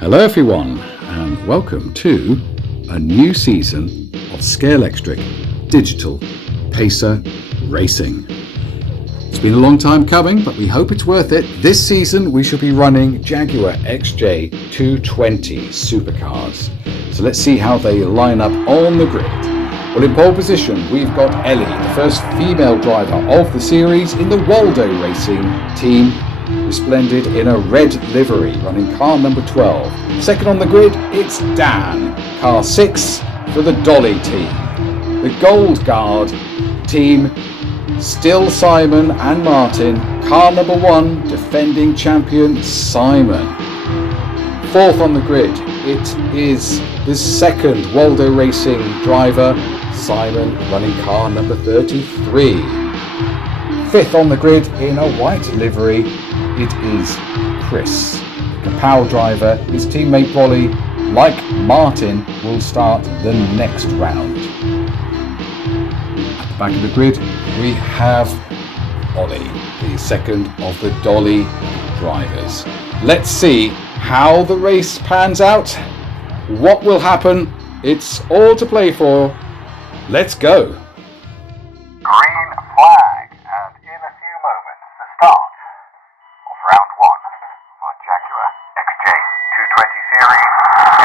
Hello everyone and welcome to a new season of Scalextric Digital Pacer Racing. It's been a long time coming, but we hope it's worth it. This season we shall be running Jaguar XJ220 supercars. So let's see how they line up on the grid. Well, in pole position we've got Ellie, the first female driver of the series in the Waldo Racing team, resplendent in a red livery, running car number 12. Second on the grid, it's Dan, car 6 for the Dolly team. The Gold Guard team, still Simon and Martin. Car number 1, defending champion Simon. Fourth on the grid, it is the second Waldo Racing driver, Simon, running car number 33. Fifth on the grid in a white livery, it is Chris, the Kapow driver. His teammate Bolly, like Martin, will start the next round. At the back of the grid, we have Ollie, the second of the Dolly drivers. Let's see how the race pans out. What will happen? It's all to play for. Let's go. Green flag, and in a few moments, the start of round 1 for Jaguar XJ220 series.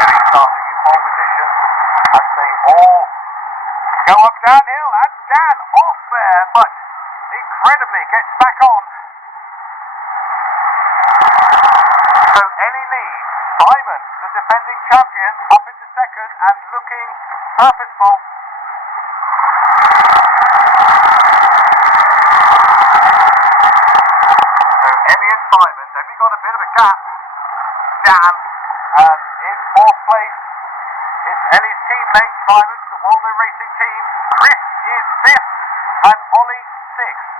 Ellie starting in pole position as they all go up downhill, and Dan off there, but incredibly gets back on. So Ellie leads. Simon, the defending champion, up into second and looking purposeful. Simon, then we got a bit of a gap. Dan, and in fourth place, it's Ellie's teammate Simon for the Waldo Racing team. Chris is fifth, and Ollie sixth.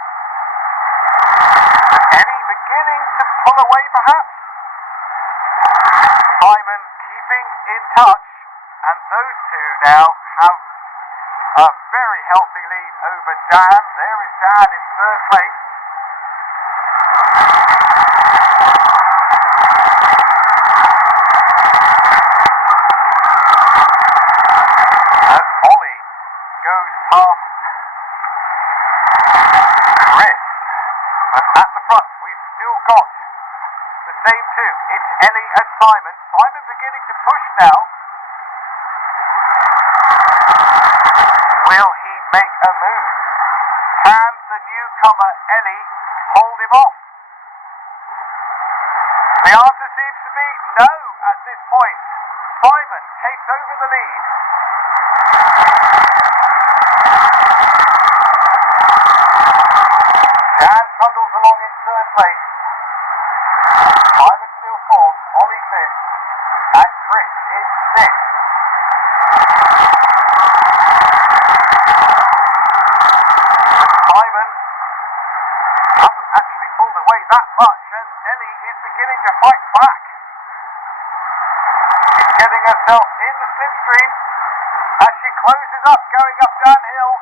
Is Ellie beginning to pull away, perhaps? Simon keeping in touch, and those two now have a very healthy lead over Dan. There is Dan in third place. At the front, we've still got the same two. It's Ellie and Simon. Simon beginning to push now. Will he make a move? Can the newcomer Ellie hold him off? The answer seems to be no at this point. Simon takes over the lead. Dan trundles along in third place. Simon still fourth, Ollie fifth, and Chris is sixth. But Simon hasn't actually pulled away that much, and Ellie is beginning to fight back. She's getting herself in the slipstream as she closes up, going up downhill.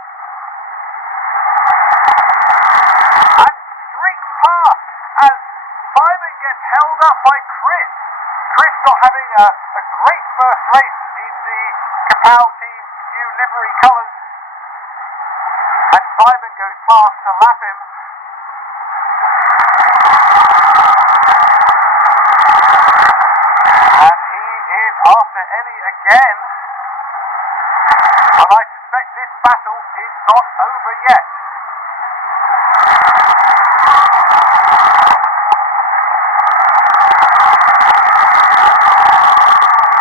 As Simon gets held up by Chris. Chris not having a great first race in the Kapow team new livery colours. And Simon goes past to lap him. And he is after Ellie again. And I suspect this battle is not over yet.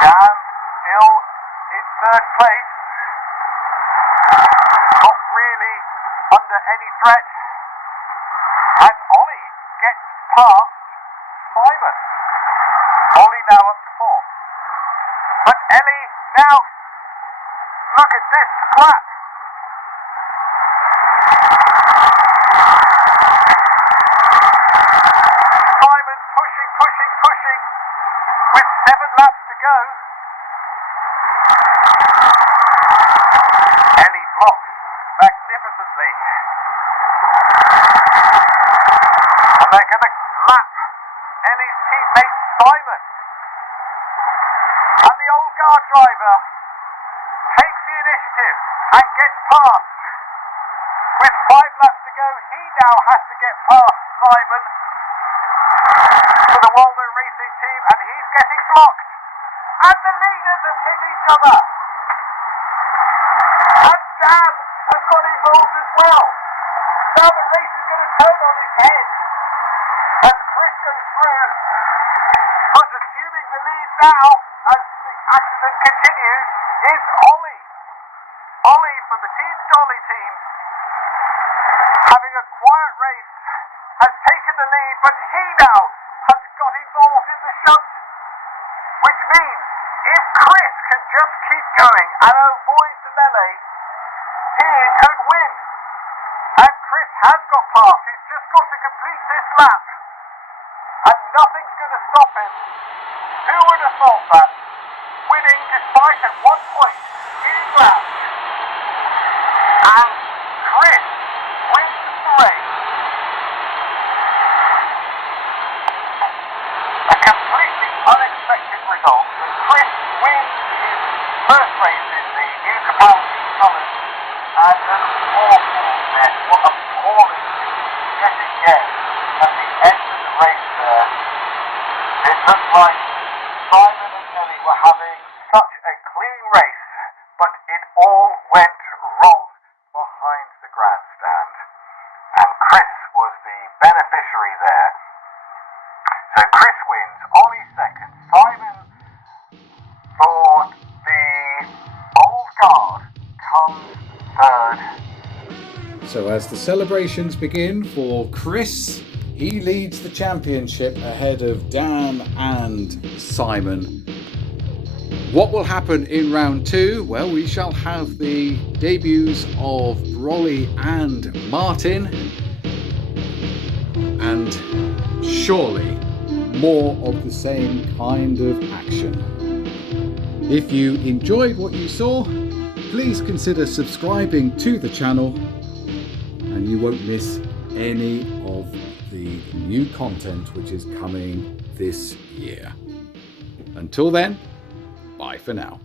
Dan still in third place, not really under any threat, as Ollie gets past Simon. Ollie now up to fourth. But Ellie now, look at this scrap. Simon pushing, with 7 laps to go. Ellie blocks magnificently. And they're going to lap Ellie's teammate Simon. Jaguar driver takes the initiative and gets past. With 5 laps to go, he now has to get past Simon for the Waldo Racing team, and he's getting blocked. And the leaders have hit each other. And Dan has got involved as well. Now the race is going to turn on its head as Chris goes through. But assuming the lead now, as the accident continues, is Ollie. Ollie from the Team Dolly team, having a quiet race, has taken the lead, but he now has got involved in the shunt, which means if Chris can just keep going and avoid the melee, he could win. And Chris has got past. He's just got to complete this lap, and nothing's going to stop him. Who would have thought that? Winning despite at one point getting lapped. And Chris wins the race. A completely unexpected result. Chris wins his first race in the new Capaldi colours, and an awful mess. What a appalling yet again at the end of the race there. It looked like Simon and Ellie were having such a clean race, but it all went wrong behind the grandstand. And Chris was the beneficiary there. So Chris wins, Ollie second, Simon for the old guard comes third. So as the celebrations begin for Chris, he leads the championship ahead of Dan and Simon. What will happen in round 2? Well, we shall have the debuts of Brolly and Martin, and surely more of the same kind of action. If you enjoyed what you saw, please consider subscribing to the channel, and you won't miss any of the new content which is coming this year. Until then, bye for now.